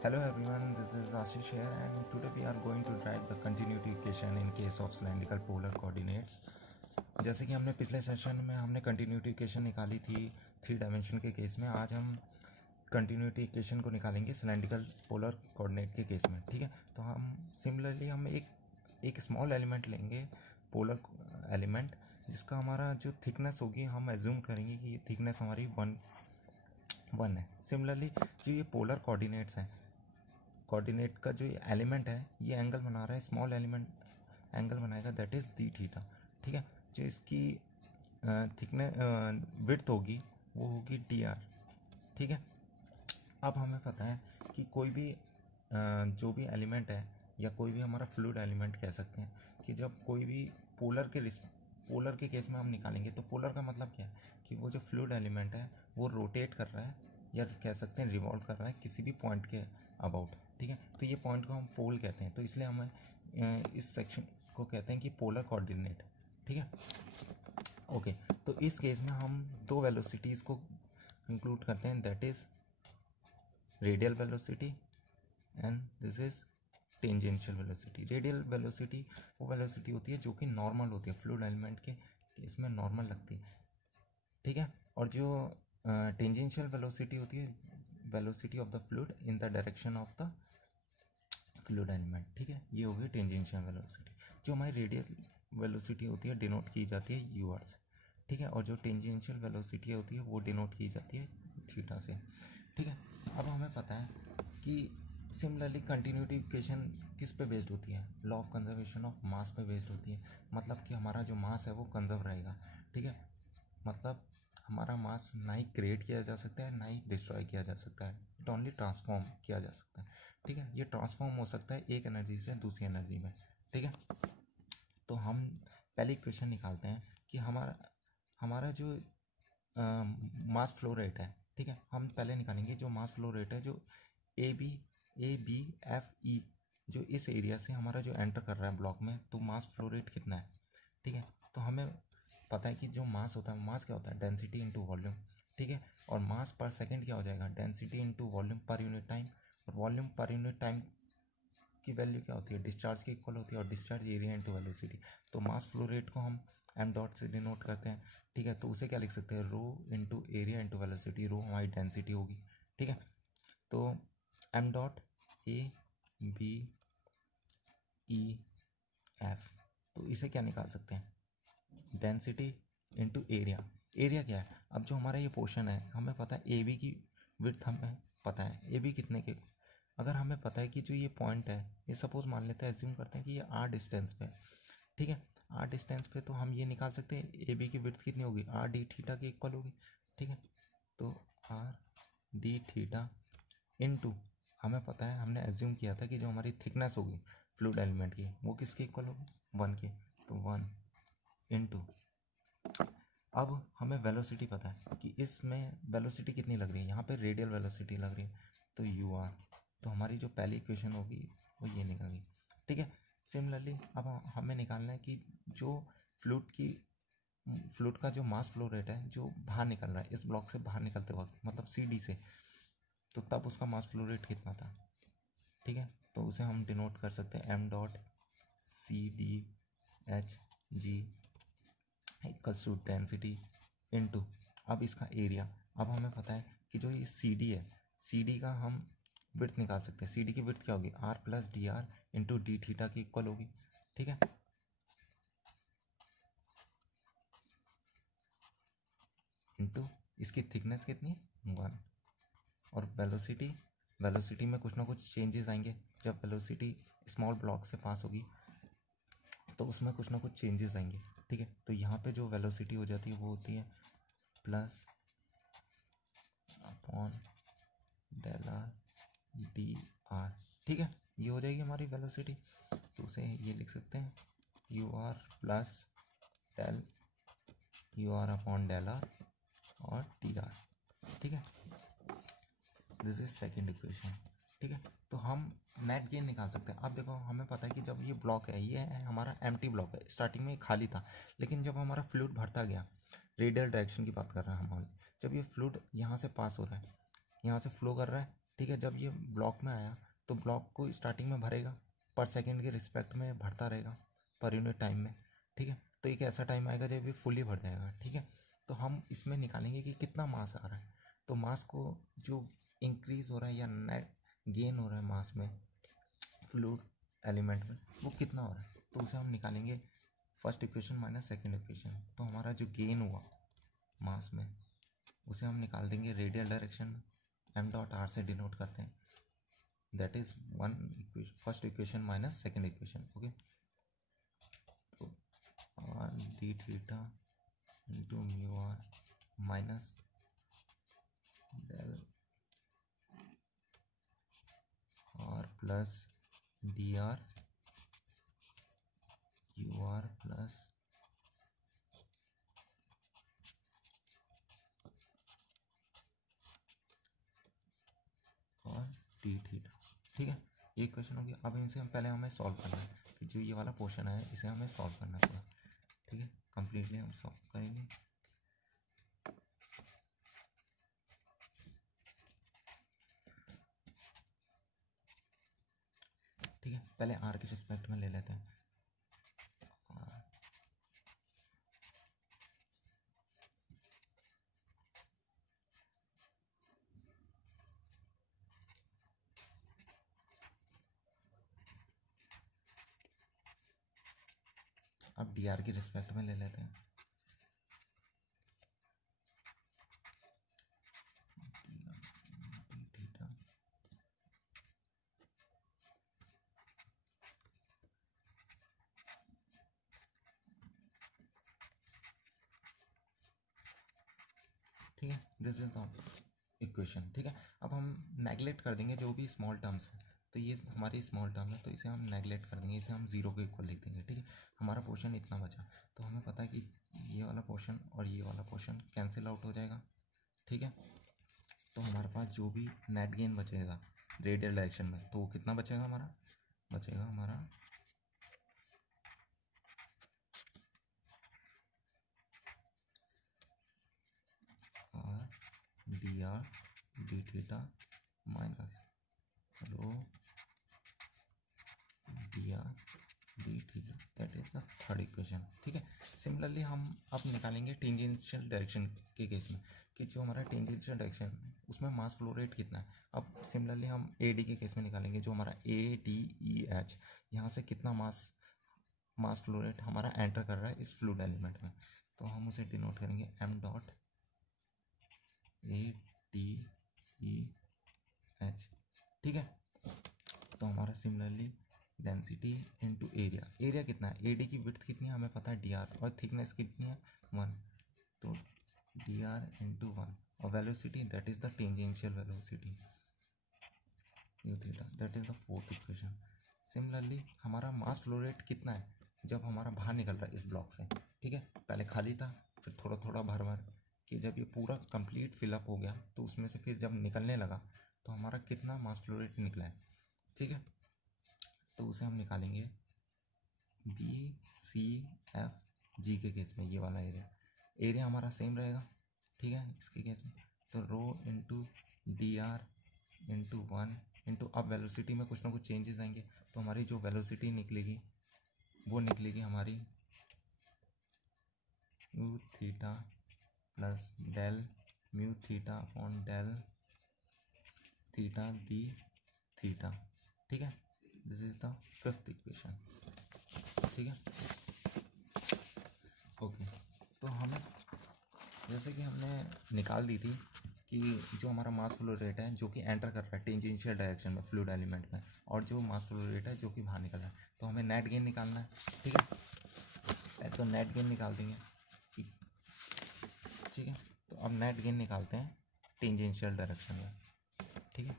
Hello everyone, this is Ashish here and today we are going to drive the continuity equation in case of cylindrical polar coordinates. जैसे कि हमने पिछले session में हमने continuity equation निकाली थी 3 dimension के केस में, आज हम कंटिन्यूटी इक्वेशन को निकालेंगे सिलेंड्रिकल पोलर कोऑर्डिनेट के केस में। ठीक है, तो हम सिमिलरली हम एक स्मॉल एलिमेंट लेंगे, पोलर एलिमेंट, जिसका हमारा जो थिकनेस होगी हम एज्यूम करेंगे कि ये थिकनेस हमारी वन है। सिमिलरली जो ये पोलर कोऑर्डिनेट्स हैं, कोऑर्डिनेट का जो ये एलिमेंट है ये एंगल बना रहा है, स्मॉल एलिमेंट एंगल बनाएगा, दैट इज़ डी थीटा। ठीक है, जो इसकी थिकनेस विड्थ होगी वो होगी डी आर। ठीक है, अब हमें पता है कि कोई भी जो भी एलिमेंट है या कोई भी हमारा फ्लूइड एलिमेंट कह सकते हैं कि जब कोई भी पोलर के केस में हम निकालेंगे तो पोलर का मतलब क्या है कि वो जो फ्लूइड एलिमेंट है वो रोटेट कर रहा है या कह सकते हैं रिवॉल्व कर रहा है किसी भी पॉइंट के अबाउट। ठीक है, तो ये पॉइंट को हम पोल कहते हैं, तो इसलिए हमें इस सेक्शन को कहते हैं कि पोलर कोऑर्डिनेट। ठीक है, ओके। तो इस केस में हम दो वेलोसिटीज़ को इंक्लूड करते हैं, that is radial velocity and this is tangential velocity. Radial velocity वो वेलोसिटी होती है जो कि नॉर्मल होती है, फ्लूइड एलिमेंट के इसमें नॉर्मल लगती है। ठीक है, और जो टेंजेंशियल वेलोसिटी होती है, velocity of the fluid in the direction of the fluid element. ठीक है, ये हो गई टेंजेंशियल वेलोसिटी। जो हमारी रेडियल वेलोसिटी होती है डिनोट की जाती है यू आर से। ठीक है, और जो टेंजेंशियल वेलोसिटी होती है वो डिनोट की जाती है थीटा से। ठीक है, अब हमें पता है कि सिमिलरली कंटिन्यूटी इक्वेशन किस पे बेस्ड होती है, law of conservation of mass पे बेस्ड होती है। मतलब कि हमारा जो मास है वो कंजर्व रहेगा। ठीक है, मतलब हमारा मास ना ही क्रिएट किया जा सकता है ना ही डिस्ट्रॉय किया जा सकता है, इट ओनली ट्रांसफॉर्म किया जा सकता है। ठीक है, ये ट्रांसफॉर्म हो सकता है एक एनर्जी से दूसरी एनर्जी में। ठीक है, तो हम पहले इक्वेशन निकालते हैं कि हमारा हमारा जो मास फ्लो रेट है। ठीक है, हम पहले निकालेंगे जो मास फ्लो रेट है, जो ए बी एफ ई, जो इस एरिया से हमारा जो एंटर कर रहा है ब्लॉक में, तो मास फ्लो रेट कितना है। ठीक है, तो हमें पता है कि जो मास होता है, मास क्या होता है, डेंसिटी इनटू वॉल्यूम। ठीक है, और मास पर सेकंड क्या हो जाएगा, density into volume per unit time. और वॉल्यूम पर यूनिट टाइम की वैल्यू क्या होती है, डिस्चार्ज की इक्वल होती है, और डिस्चार्ज एरिया इनटू वेलोसिटी। तो मास फ्लो रेट को हम एम डॉट से डिनोट करते हैं। ठीक है, तो उसे क्या लिख सकते हैं, rho into area into velocity. Rho हमारी डेंसिटी होगी। ठीक है, तो m dot A B E F, तो इसे क्या निकाल सकते हैं, डेंसिटी इंटू एरिया। एरिया क्या है, अब जो हमारा ये पोर्शन है हमें पता है ए बी की विड्थ हमें पता है, ए बी कितने के, अगर हमें पता है कि जो ये पॉइंट है, ये सपोज मान लेते हैं, एज्यूम करते हैं कि ये आर डिस्टेंस पे। ठीक है, आर डिस्टेंस पे तो हम ये निकाल सकते हैं ए बी की विड्थ कितनी होगी, आर डी थीटा के इक्वल होगी। ठीक है, तो आर डी थीटा इनटू, हमें पता है, हमने एज्यूम किया था कि जो हमारी थिकनेस होगी फ्लूइड एलिमेंट की वो किसके इक्वल होगी, वन के, तो वन इनटू, अब हमें वेलोसिटी पता है कि इसमें वेलोसिटी कितनी लग रही है, यहाँ पे रेडियल वेलोसिटी लग रही है, तो यू आर। तो हमारी जो पहली इक्वेशन होगी वो ये निकलेगी। ठीक है, सिमिलरली अब हमें निकालना है कि जो फ्लूइड का जो मास फ्लो रेट है जो बाहर निकल रहा है इस ब्लॉक से बाहर निकलते वक्त, मतलब सी डी से, तो तब उसका मास फ्लो रेट कितना था। ठीक है, तो उसे हम डिनोट कर सकते हैं m dot c d h g equals to density into, अब इसका एरिया। अब हमें पता है कि जो ये सी डी है, सी डी का हम विड्थ निकाल सकते हैं। सी डी की विड्थ क्या होगी, r plus D R into d theta की इक्वल होगी। ठीक है, इंटू इसकी थिकनेस कितनी, वन। और वेलोसिटी, वेलोसिटी में कुछ ना कुछ चेंजेस आएंगे, जब वेलोसिटी स्मॉल ब्लॉक से पास होगी तो उसमें कुछ ना कुछ चेंजेस आएंगे। ठीक है, तो यहाँ पे जो वेलोसिटी हो जाती है वो होती है plus upon del r d r. ठीक है, ये हो जाएगी हमारी वेलोसिटी, तो उसे ये लिख सकते हैं u are plus del u r upon del r और टी आर। ठीक है, दिस इज सेकेंड इक्वेशन। ठीक है, तो हम नेट गेन निकाल सकते हैं। अब देखो हमें पता है कि जब ये ब्लॉक है, ये है हमारा एम्प्टी ब्लॉक है, स्टार्टिंग में खाली था, लेकिन जब हमारा फ्लूइड भरता गया, रेडियल डायरेक्शन की बात कर रहे हैं हम, जब ये फ्लूइड यहाँ से पास हो रहा है, यहाँ से फ्लो कर रहा है, ठीक है, जब ये ब्लॉक में आया तो ब्लॉक को स्टार्टिंग में भरेगा, पर सेकंड के रिस्पेक्ट में भरता रहेगा पर यूनिट टाइम में। ठीक है, तो एक ऐसा टाइम आएगा जब ये फुली भर जाएगा। ठीक है, तो हम इसमें निकालेंगे कि कितना मास आ रहा है। तो मास को जो इंक्रीज हो रहा है या नेट गेन हो रहा है मास में फ्लूइड एलिमेंट में, वो कितना हो रहा है, तो उसे हम निकालेंगे first equation minus second equation. तो हमारा जो गेन हुआ मास में उसे हम निकाल देंगे रेडियल डायरेक्शन में, एम डॉट आर से डिनोट करते हैं, that is one equation, first equation minus second equation. Okay, तो R D theta into mu R minus del R plus D R you are plus और D theta. ठीक है, ये question हो गया। अब इनसे हम पहले हमें सॉल्व करना है कि जो ये वाला पोर्शन है इसे हमें सॉल्व करना है पूरा। ठीक है, कंप्लीटली हम सॉल्व करेंगे। ठीक है, पहले आर के रिस्पेक्ट में ले लेते हैं। अब डी आर के रिस्पेक्ट में ले लेते हैं। थीटा ठीक है, दिस इज द इक्वेशन। ठीक है, अब हम नेगलेक्ट कर देंगे जो भी स्मॉल टर्म्स है। तो ये हमारी स्मॉल टर्म है तो इसे हम नेगलेक्ट कर देंगे, इसे हम जीरो के इक्वल लिख देंगे। ठीक है, हमारा पोर्शन इतना बचा, तो हमें पता है कि ये वाला पोर्शन और ये वाला पोर्शन कैंसिल आउट हो जाएगा। ठीक है, तो हमारे पास जो भी नेट गेन बचेगा रेडियल डायरेक्शन में, तो वो कितना बचेगा हमारा, बचेगा हमारा are d R D theta minus rho D R D theta, that is the third equation. ठीक है, सिमिलरली हम अब निकालेंगे टेंजेंशियल डायरेक्शन के केस में कि जो हमारा टेंजेंशियल डायरेक्शन उसमें मास फ्लो रेट कितना है। अब सिमिलरली हम ए डी के केस में निकालेंगे, जो हमारा ए डी ई एच यहाँ से कितना मास फ्लो रेट हमारा एंटर कर रहा है इस फ्लूइड एलिमेंट में। तो हम उसे डिनोट करेंगे m dot a t e h. ठीक है, तो हमारा similarly density into area, area कितना है, ए डी की विड्थ कितनी है हमें पता है डी आर, और थिकनेस कितनी है 1, तो डी आर इंटू 1, और velocity that is the tangential velocity you theta, that is the fourth equation. Similarly हमारा मास फ्लो रेट कितना है जब हमारा बाहर निकल रहा है इस ब्लॉक से। ठीक है, पहले खाली था फिर थोड़ा थोड़ा भर भर कि जब ये पूरा कंप्लीट फिलअप हो गया तो उसमें से फिर जब निकलने लगा तो हमारा कितना मास फ्लो रेट निकला है। ठीक है, तो उसे हम निकालेंगे बी सी एफ जी के केस में, ये वाला एरिया, एरिया हमारा सेम रहेगा। ठीक है, इसके केस में तो rho into D are into 1 into, अब वेलोसिटी में कुछ ना कुछ चेंजेस आएंगे तो हमारी जो वेलोसिटी निकलेगी वो निकलेगी हमारी mu theta plus del mu theta upon del theta D theta. ठीक है, this is the fifth equation. ठीक है, ओके, तो हमें जैसे कि हमने निकाल दी थी कि जो हमारा मास फ्लो रेट है जो कि एंटर कर रहा है टेंजेंशियल डायरेक्शन में फ्लूइड एलिमेंट में, और जो मास फ्लो रेट है जो कि बाहर निकल रहा है, तो हमें नेट गेन निकालना है। ठीक है, तो नेट गेन निकाल देंगे। ठीक है, तो अब नेट गेन निकालते हैं टेंजेंशियल डायरेक्शन में। ठीक है,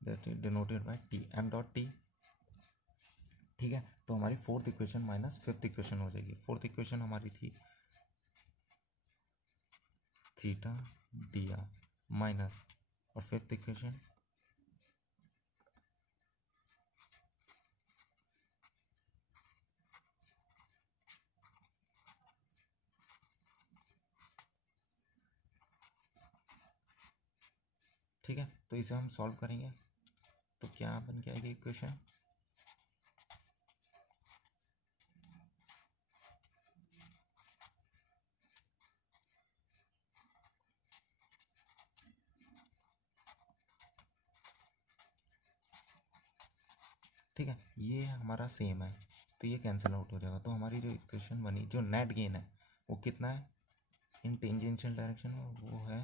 that is denoted by t, m dot t. ठीक है, तो हमारी fourth equation minus fifth equation हो जाएगी। फोर्थ इक्वेशन हमारी थी थीटा डी आर माइनस, और फिफ्थ इक्वेशन तो इसे हम सॉल्व करेंगे तो क्या बन के आएगी इक्वेशन, ठीक है। ये हमारा सेम है तो ये कैंसिल आउट हो जाएगा, तो हमारी जो इक्वेशन बनी, जो नेट गेन है वो कितना है इन टेंजेंशियल डायरेक्शन में, वो है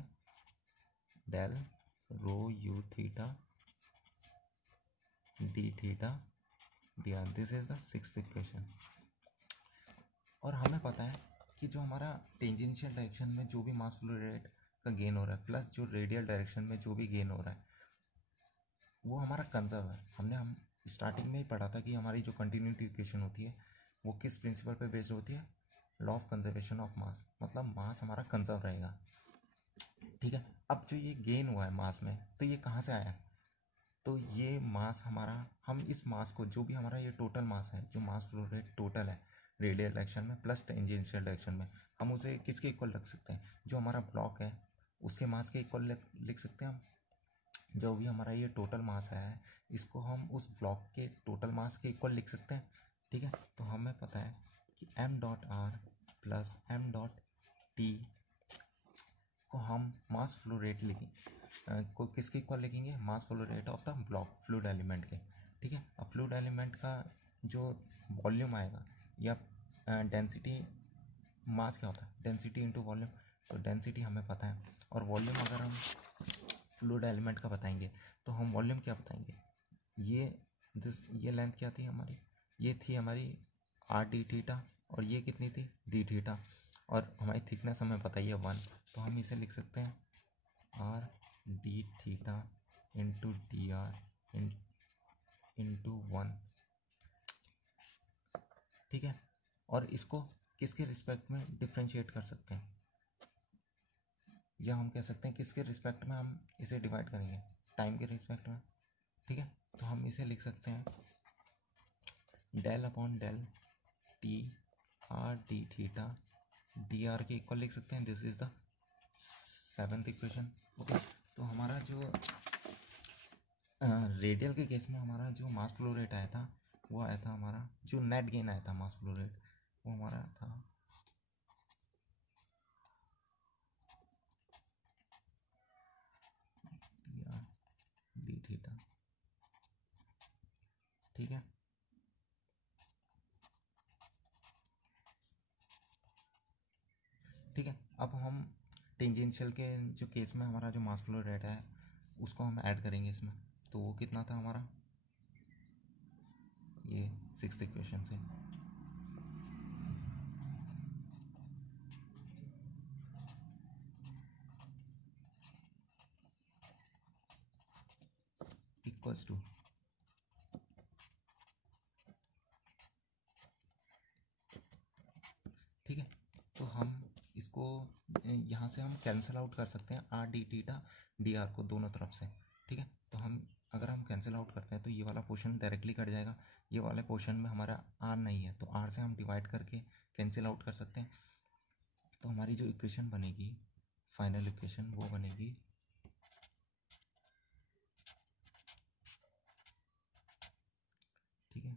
del rho u theta d theta d r. This is the sixth equation. और हमें पता है कि जो हमारा टेंजेंशियल डायरेक्शन में जो भी मास फ्लो रेट का गेन हो रहा है प्लस जो रेडियल डायरेक्शन में जो भी गेन हो रहा है वो हमारा कंजर्व है। हम स्टार्टिंग में ही पढ़ा था कि हमारी जो कंटिन्यूटी इक्वेशन होती है वो किस प्रिंसिपल पे बेस्ड होती है, law of conservation of mass, मतलब मास हमारा कंजर्व रहेगा, ठीक है। अब जो ये गेन हुआ है मास में, तो ये कहाँ से आया है, तो ये मास हमारा, हम इस मास को, जो भी हमारा ये टोटल मास है, जो मास फ्लो रेट टोटल है रेडियल डायरेक्शन में प्लस टेंजेंशियल डायरेक्शन में, हम उसे किसके इक्वल रख सकते हैं, जो हमारा ब्लॉक है उसके मास के इक्वल लिख सकते हैं हम। जो भी हमारा ये टोटल मास है इसको हम उस ब्लॉक के टोटल मास के इक्वल लिख सकते हैं, ठीक है। तो हमें पता है कि m dot r plus m dot t को हम मास फ्लो रेट लिखें, को किसके इक्वल लिखेंगे, mass flow rate of the block fluid element के, ठीक है। अब फ्लूइड एलिमेंट का जो वॉल्यूम आएगा या डेंसिटी, मास क्या होता है डेंसिटी इनटू वॉल्यूम, तो डेंसिटी हमें पता है, और वॉल्यूम अगर हम फ्लूइड एलिमेंट का बताएंगे तो हम वॉल्यूम क्या बताएंगे, ये लेंथ क्या थी हमारी, ये थी हमारी आर डी थीटा, और ये कितनी थी डी थीटा, और हमारी थिकनेस हमें पता ही है 1, तो हम इसे लिख सकते हैं R D theta into D are into 1, ठीक है। और इसको किसके रिस्पेक्ट में डिफ्रेंशिएट कर सकते हैं, या हम कह सकते हैं किसके रिस्पेक्ट में हम इसे डिवाइड करेंगे, टाइम के रिस्पेक्ट में, ठीक है। तो हम इसे लिख सकते हैं del upon del t r D theta d r के इक्वल लिख सकते हैं। This is the seventh equation, okay. तो हमारा जो रेडियल के केस में हमारा जो मास फ्लो रेट आया था वो आया था, हमारा जो नेट गेन आया था मास फ्लो रेट वो हमारा था डी थीटा, ठीक है। ठीक है, अब हम टेंजेंशियल के जो केस में हमारा जो मास फ्लो रेट है उसको हम ऐड करेंगे इसमें, तो वो कितना था हमारा, ये सिक्स्थ इक्वेशन से, इक्वल्स टू, ठीक है। तो हम इसको यहाँ से हम कैंसिल आउट कर सकते हैं R D theta D R को दोनों तरफ से, ठीक है। तो अगर हम कैंसिल आउट करते हैं तो ये वाला पोर्शन डायरेक्टली कट जाएगा, ये वाले पोर्शन में हमारा आर नहीं है तो आर से हम डिवाइड करके कैंसिल आउट कर सकते हैं। तो हमारी जो इक्वेशन बनेगी, फाइनल इक्वेशन, वो बनेगी ठीक है।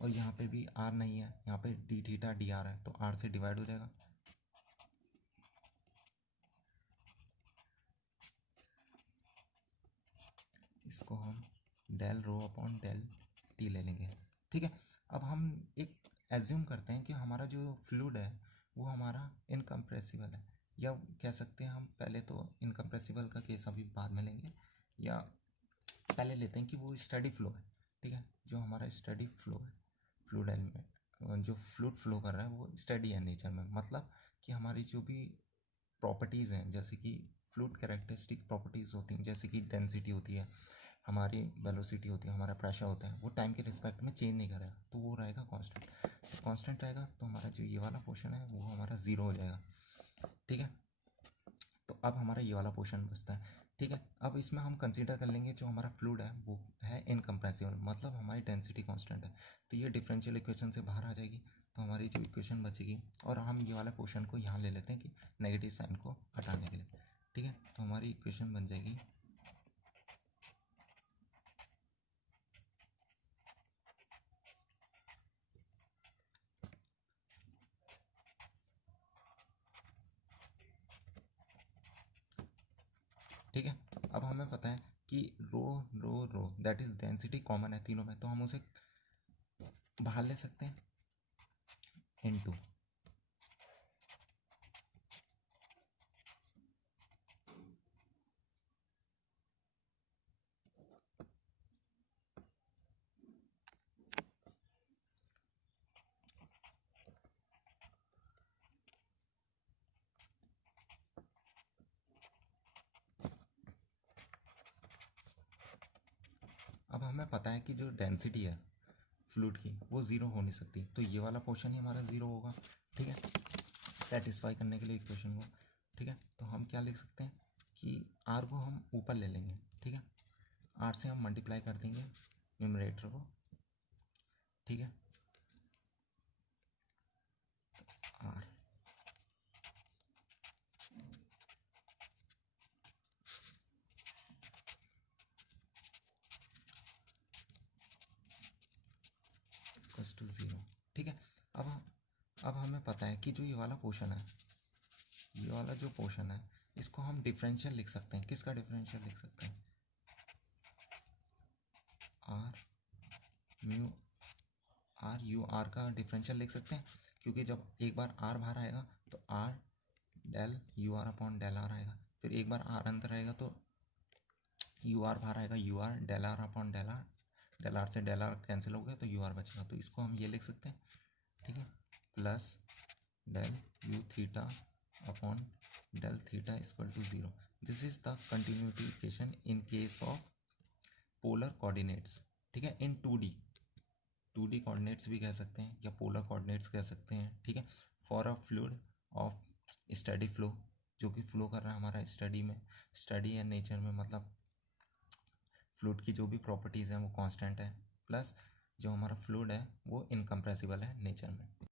और यहाँ पे भी आर नहीं है, यहाँ पे डी थीटा डी आर है तो आर से डिवाइड हो जाएगा, इसको हम del rho upon del t ले लेंगे, ठीक है। अब हम एक एज्यूम करते हैं कि हमारा जो फ्लूइड है वो हमारा इनकम्प्रेसिबल है, या कह सकते हैं हम पहले तो इनकम्प्रेसिबल का केस अभी बाद में लेंगे, या पहले लेते हैं कि वो स्टडी फ्लो है, ठीक है। जो हमारा स्टडी फ्लो है, फ्लूइड एलिमेंट जो फ्लूइड फ्लो कर रहा है वो स्टडी है नेचर में, मतलब कि हमारी जो भी प्रॉपर्टीज़ हैं, जैसे कि फ्लूइड कैरेक्टरिस्टिक प्रॉपर्टीज़ होती हैं, जैसे कि डेंसिटी होती है, हमारी वेलोसिटी होती है, हमारा प्रेशर होता है, वो टाइम के रिस्पेक्ट में चेंज नहीं करेगा, तो वो रहेगा कांस्टेंट। तो कांस्टेंट रहेगा तो हमारा जो ये वाला पोर्शन है वो हमारा ज़ीरो हो जाएगा, ठीक है। तो अब हमारा ये वाला पोर्शन बचता है, ठीक है। अब इसमें हम कंसीडर कर लेंगे जो हमारा फ्लूइड है वो है इनकम्प्रेसिबल, मतलब हमारी डेंसिटी कांस्टेंट है, तो ये डिफरेंशियल इक्वेशन से बाहर आ जाएगी। तो हमारी जो इक्वेशन बचेगी, और हम ये वाला पोर्शन को यहाँ ले लेते हैं कि नेगेटिव साइन को हटाने के लिए, ठीक है। तो हमारी इक्वेशन बन जाएगी ठीक है। अब हमें पता है कि रो रो रो दैट इज डेंसिटी कॉमन है तीनों में, तो हम उसे बाहर ले सकते हैं इनटू अब हमें पता है कि जो डेंसिटी है फ्लूइड की वो ज़ीरो हो नहीं सकती, तो ये वाला पोर्शन ही हमारा ज़ीरो होगा, ठीक है, सेटिस्फाई करने के लिए इक्वेशन को, ठीक है। तो हम क्या लिख सकते हैं कि आर को हम ऊपर ले लेंगे, ठीक है, आर से हम मल्टीप्लाई कर देंगे न्यूमरेटर को, ठीक है, आर इक्वल्स टू ज़ीरो, ठीक है। अब हमें पता है कि जो ये वाला पोर्शन है, ये वाला जो पोर्शन है, इसको हम डिफरेंशियल लिख सकते हैं। किसका डिफरेंशियल लिख सकते हैं? R mu r you r का डिफरेंशियल लिख सकते हैं, क्योंकि जब एक बार आर बाहर आएगा तो r del u r upon del r आएगा, फिर एक बार आर अंदर आएगा तो यू आर बाहर आएगा, u r del r upon del r से डेल आर कैंसिल हो गया तो यू आर बचेगा, तो इसको हम ये लिख सकते हैं, ठीक है, plus del u theta upon del theta equal to zero. This is the continuity equation in case of polar coordinates, ठीक है, इन 2D कोऑर्डिनेट्स भी कह सकते हैं या पोलर कोऑर्डिनेट्स कह सकते हैं, ठीक है, for a fluid of steady flow, जो कि फ्लो कर रहा है हमारा स्टडी या नेचर में, मतलब फ्लूइड की जो भी प्रॉपर्टीज़ हैं वो कांस्टेंट है, प्लस जो हमारा फ्लूइड है वो इनकम्प्रेसिबल है नेचर में।